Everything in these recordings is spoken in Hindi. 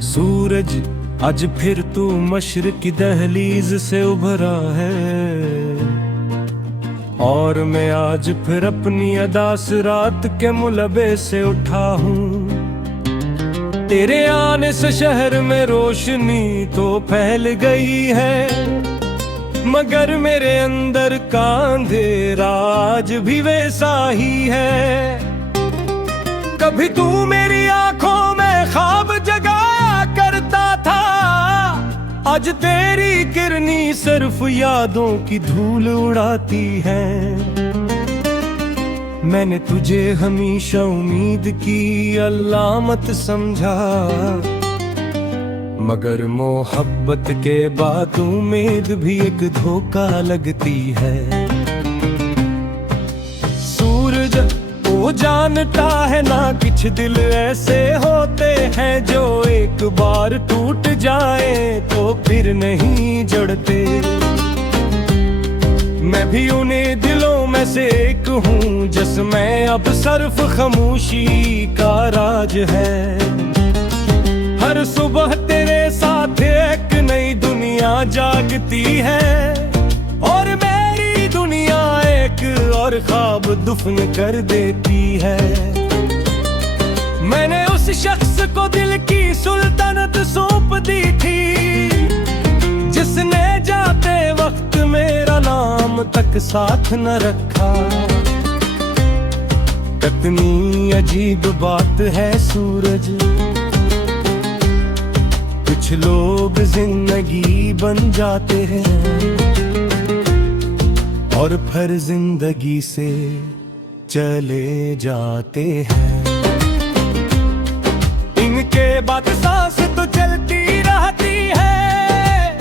सूरज आज फिर तू मशरिक़ की दहलीज से उभरा है, और मैं आज फिर अपनी अदा से रात के मुलबे से उठा हूँ। तेरे आने से शहर में रोशनी तो फैल गई है, मगर मेरे अंदर का अंधेरा आज भी वैसा ही है। कभी तू मेरी आंखों में ख्वाब जगाया करता था, आज तेरी किरनी सिर्फ यादों की धूल उड़ाती है। मैंने तुझे हमेशा उम्मीद की अलामत समझा, मगर मोहब्बत के बाद उम्मीद भी एक धोखा लगती है। सूरज वो जानता है ना, कुछ दिल ऐसे होते हैं जो एक बार टूट जाए तो फिर नहीं जड़ते। मैं भी उन्हीं दिलों में से एक हूँ जिसमें अब सिर्फ खामोशी का राज है। हर सुबह तेरे साथ एक नई दुनिया जागती है, और मेरी दुनिया एक और ख्वाब दफन कर देती है। मैंने उस शख्स को दिल की सुल्तानत सौंप दी थी, जिसने जाते वक्त मेरा नाम तक साथ न रखा। कितनी अजीब बात है सूरज, कुछ लोग जिंदगी बन जाते हैं और फिर जिंदगी से चले जाते हैं। इनके बाद सांस तो चलती रहती है,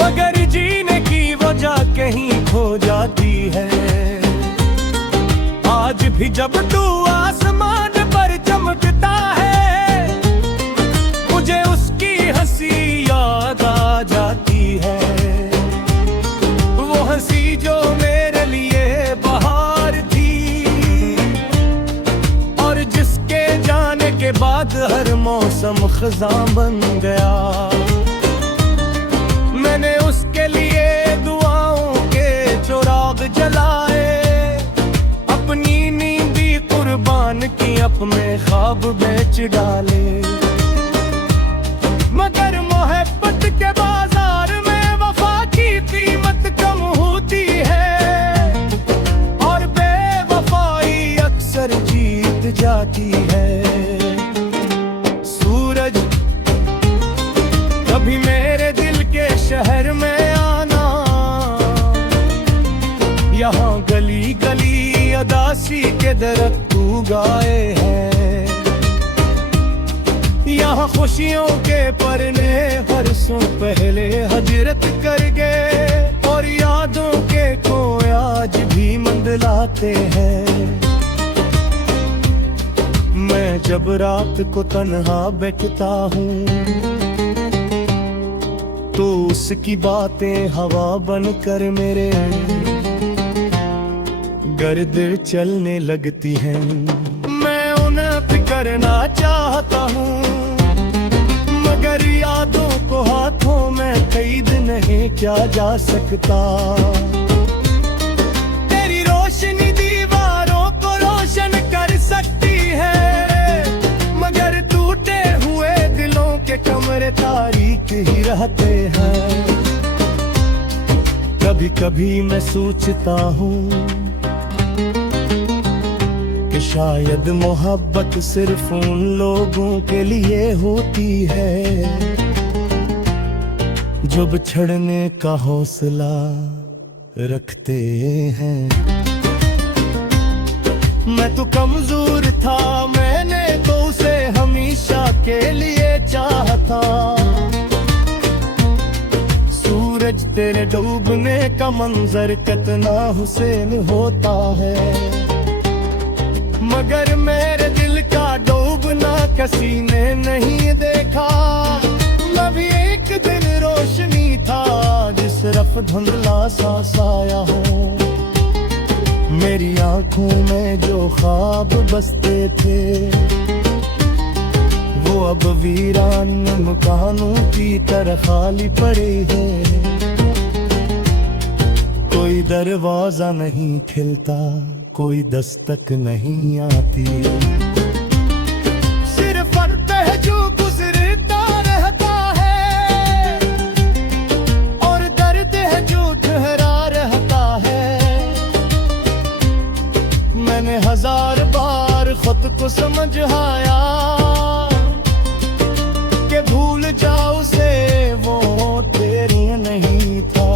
मगर जीने की वजह कहीं खो जाती है। आज भी जब तू आसमान पर चमकता है, मुझे उसकी हंसी याद आ जाती है। वो हंसी जो मेरे लिए बहार थी, और जिसके जाने के बाद हर मौसम खज़ां बन गया। मैंने उसके लिए दुआओं के चिराग जलाए, अपनी नींदी कुर्बान की, अपने ख्वाब बेच डाले। मगर मोहब्बत के बाजार में वफा की कीमत कम होती है, और बेवफाई अक्सर जीत जाती है। सूरज कभी मेरे दिल के शहर में आना, यहाँ गली गली अदासी के दरख्त उगाए हैं। यहाँ खुशियों के परने बरसों पहले हजरत कर गए, और यादों के कोई आज भी मंडलाते हैं। मैं जब रात को तन्हा बैठता हूँ, तो उसकी बातें हवा बनकर मेरे गर्द चलने लगती हैं। मैं उन्हें फिक्रना चाहता हूँ, मगर यादों को हाथों में कैद नहीं किया जा सकता। तेरी रोशनी दीवारों को रोशन कर सकती है, मगर टूटे हुए दिलों के कमरे तारीक ही रहते हैं। कभी कभी मैं सोचता हूँ कि शायद मोहब्बत सिर्फ उन लोगों के लिए होती है जो बिछड़ने का हौसला रखते हैं। मैं तो कमजोर था, मैंने तो उसे हमेशा के लिए चाहता। सूरज तेरे डूबने का मंजर कितना हुसैन होता है, मगर मेरे दिल का डूबना किसी ने नहीं देखा। मैं भी एक दिन रोशनी था, जिस तरफ धुंधला सा साया हो। मेरी आंखों में जो ख्वाब बसते थे, वो अब वीरान मकानों की तरह खाली पड़े हैं। कोई दरवाजा नहीं खिलता, कोई दस्तक नहीं आती, सिर्फ फर्द है जो गुजरता रहता है, और दर्द है जो ठहरा रहता है। मैंने हजार बार खुद को समझाया कि भूल जाओ से वो तेरी नहीं था,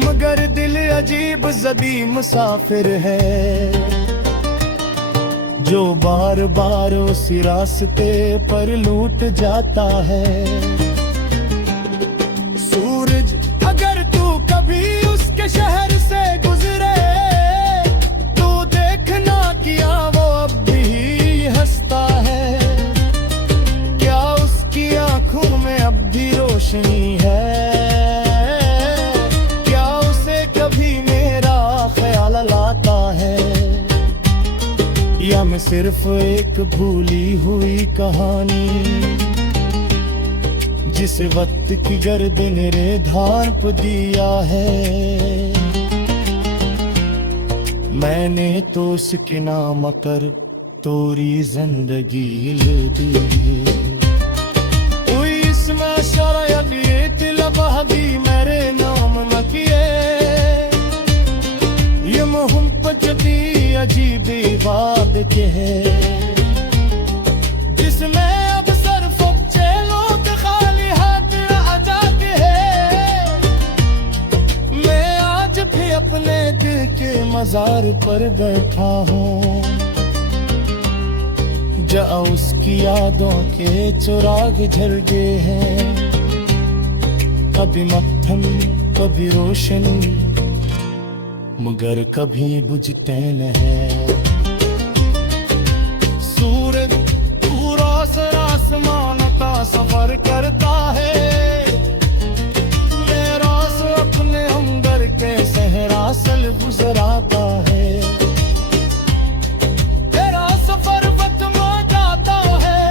मगर दिल अजीब ज़दी मुसाफिर है, जो बार बार उसी रास्ते पर लूट जाता है। सूरज अगर तू कभी उसके शहर से गुजरे तो देखना किया वो अब भी हंसता है, क्या उसकी आंखों में अब भी रोशनी है, या मैं सिर्फ एक भूली हुई कहानी, जिस वक्त की गर्द मेरे धार पे दिया है। मैंने तो उसके नाम कर तोरी जिंदगी दी, इसमें शरायत ये तिलबा भी मेरे नाम न किए, ये मोहब्बत अजीब बात के है, जिसमें अब सिर्फ लोग खाली हाथ आ जाते हैं। मैं आज भी अपने दिल के मजार पर बैठा हूँ, जहाँ उसकी यादों के चिराग जल गए हैं, कभी मक्खन कभी रोशनी, मगर कभी बुझते नहीं। सूरज पूरा आसमान का सफर करता है, मेरा अपने अंदर के सहरा सल गुजराता है, तेरा सफर वक्त में जाता है,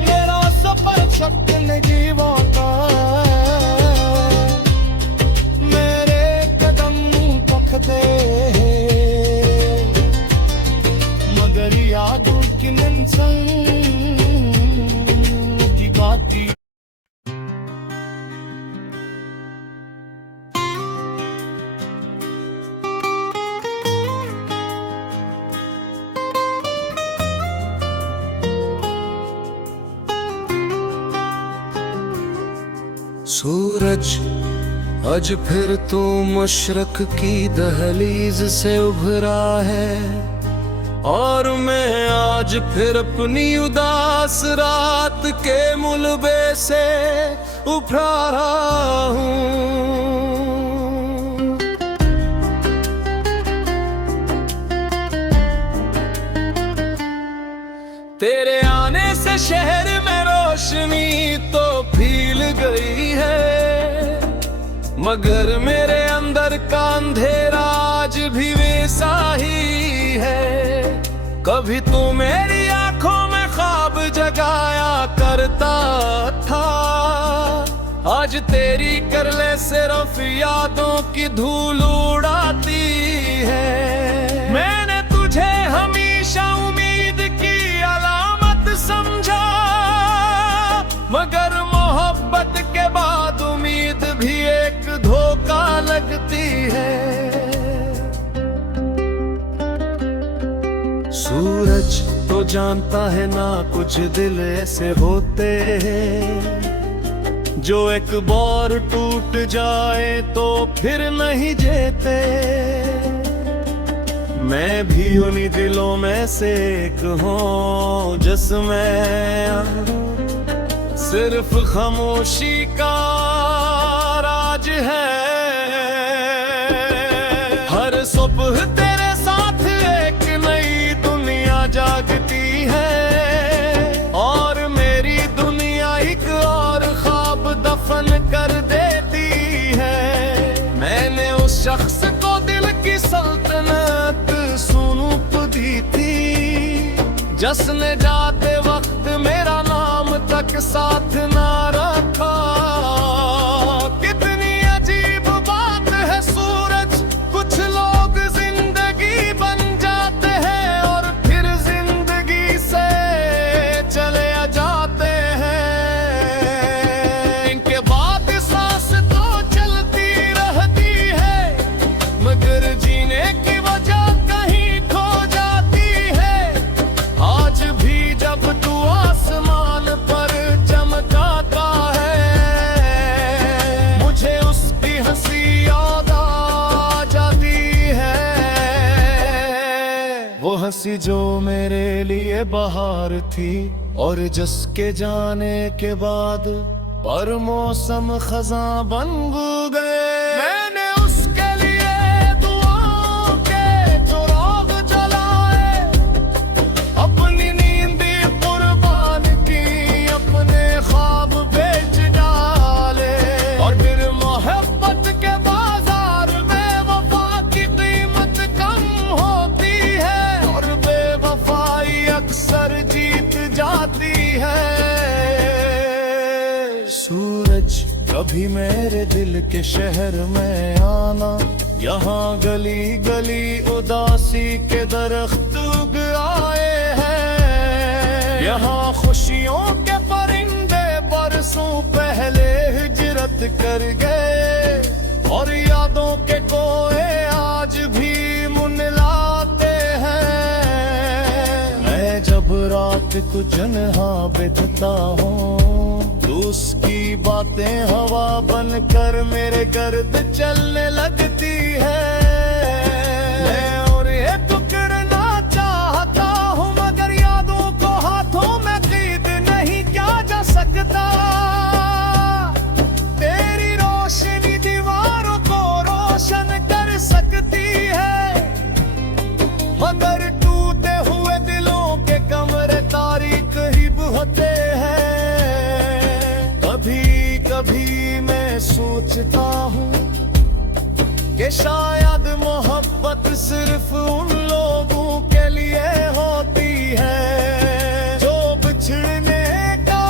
मेरा सफर शक नजीबों का, मगर यादों की मंजिल की बाती। सूरज आज फिर तू मशरक की दहलीज से उभरा है, और मैं आज फिर अपनी उदास रात के मुलबे से उभरा रहा हूँ। तेरे आने से शहर में रोशनी तो फैल गई है, मगर मेरे अंदर का अंधेरा आज भी वैसा ही है। कभी तू मेरी आंखों में ख्वाब जगाया करता था, आज तेरी करले सिर्फ यादों की धूल उड़ाती है। मैंने तुझे हमेशा उम्मीद की अलामत समझा, मगर मोहब्बत के बाद उम्मीद भी एक धोखा लगती है। सूरज तो जानता है ना कुछ दिल ऐसे होते हैं जो एक बार टूट जाए तो फिर नहीं जीते। मैं भी उन्हीं दिलों में से एक हूँ जिसमें सिर्फ खामोशी का राज है। हर सुबह तेरे साथ एक नई दुनिया जागती है और मेरी दुनिया एक और ख्वाब दफन कर देती है। मैंने उस शख्स को दिल की सल्तनत सौंप दी थी जश्न जाते वक्त मेरा नाम तक साथ ना रखा। कितनी अजीब बात है सूरज, कुछ लोग जिंदगी बन जाते हैं और फिर जिंदगी से चले जाते हैं। इनके बाद सांस तो चलती रहती है, मगर जीने की वजह कहीं खो जाती है। आज भी जब तू आसमान पर चमकाता है, मुझे उसकी हंसी याद आ जाती है। वो हंसी जो मेरे लिए बहार थी और जिसके जाने के बाद पर मौसम खज़ां बन गए। मैंने उसके लिए दुआओं के चुराग जलाए, अपनी नींद कुर्बान की, अपने ख्वाब बेच डाले। और फिर मोहब्बत के बाजार में वफा की कीमत कम होती है और बेवफाई अक्सर जीत जाती है। सूरज कभी मेरे दिल के शहर में आना, यहाँ गली गली उदासी के दरख्त उग आए हैं। यहाँ खुशियों के परिंदे बरसों पहले हिजरत कर गए और यादों के कोए आज भी मुनलाते हैं। मैं जब रात को जन्हा बितता हूँ, उसकी बातें हवा बनकर मेरे गर्द चलने लगती है। मैं और ये टुकड़ना चाहता हूँ, मगर यादों को हाथों में कीद नहीं क्या जा सकता। तेरी रोशनी दीवारों को रोशन कर सकती है, मगर टूटे हुए दिलों के कमरे तारीख ही होते हैं। कभी मैं सोचता हूँ कि शायद मोहब्बत सिर्फ उन लोगों के लिए होती है जो बिछड़ने का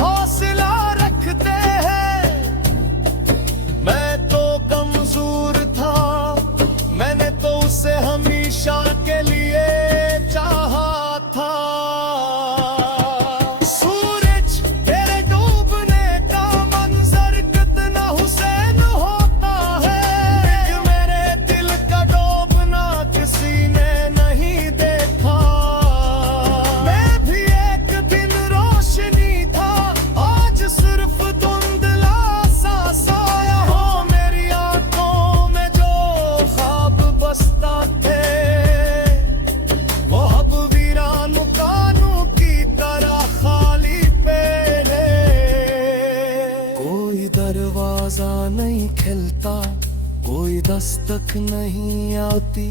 हौसला रखते हैं। मैं तो कमजोर था, मैंने तो उसे हमेशा के लिए चाहा था। दरवाजा नहीं खिलता, कोई दस्तक नहीं आती,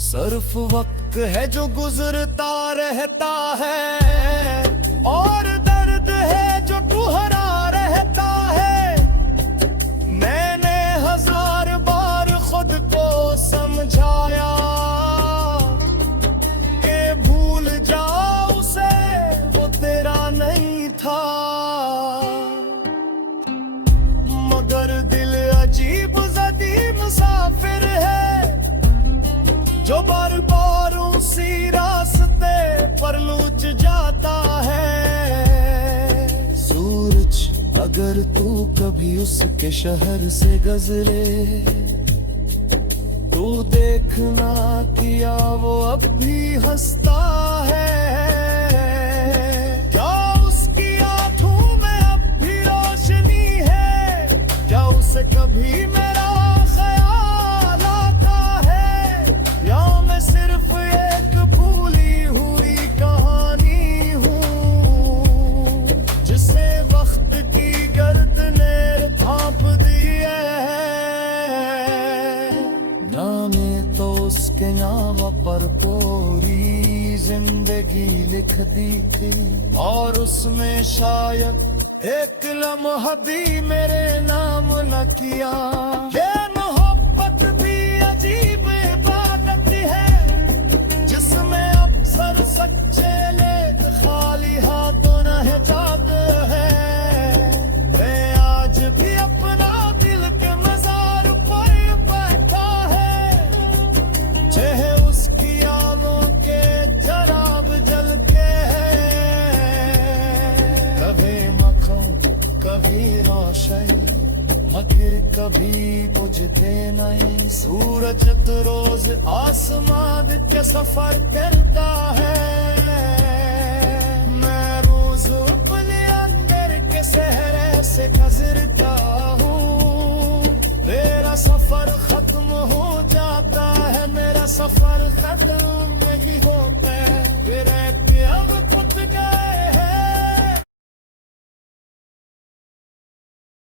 सिर्फ वक्त है जो गुजरता रहता है और दर्द है जो ठुहरा रहता है। मैंने हजार बार खुद को समझाया कि भूल जाओ उसे, वो तेरा नहीं था, मगर दिल अजीब ज़दी मुसाफिर है जो बार बार उसी रास्ते पर लूट जाता है। सूरज अगर तू कभी उसके शहर से गुजरे, तू देखना किया वो अब भी हंसता है। क्या उसकी आंखों में अब भी रोशनी है, क्या उसे कभी मेरा ख्याल आता है, या मैं सिर्फ एक भूली हुई कहानी हूँ जिसे वक्त की गर्द ने ढांप दी है। नामे तो उसके नाम पर पूरी जिंदगी लिख दी थी और उसमें शायद एक लम्हा भी मेरे नाम न किया। ये मोहब्बत भी अजीब इबादत है जिसमें कभी बुझते नहीं सूरज तो रोज आसमान के सफर करता है मैं रोज अपने अंदर के सहरे से गुजरता हूँ मेरा सफर खत्म हो जाता है मेरा सफर खत्म नहीं होता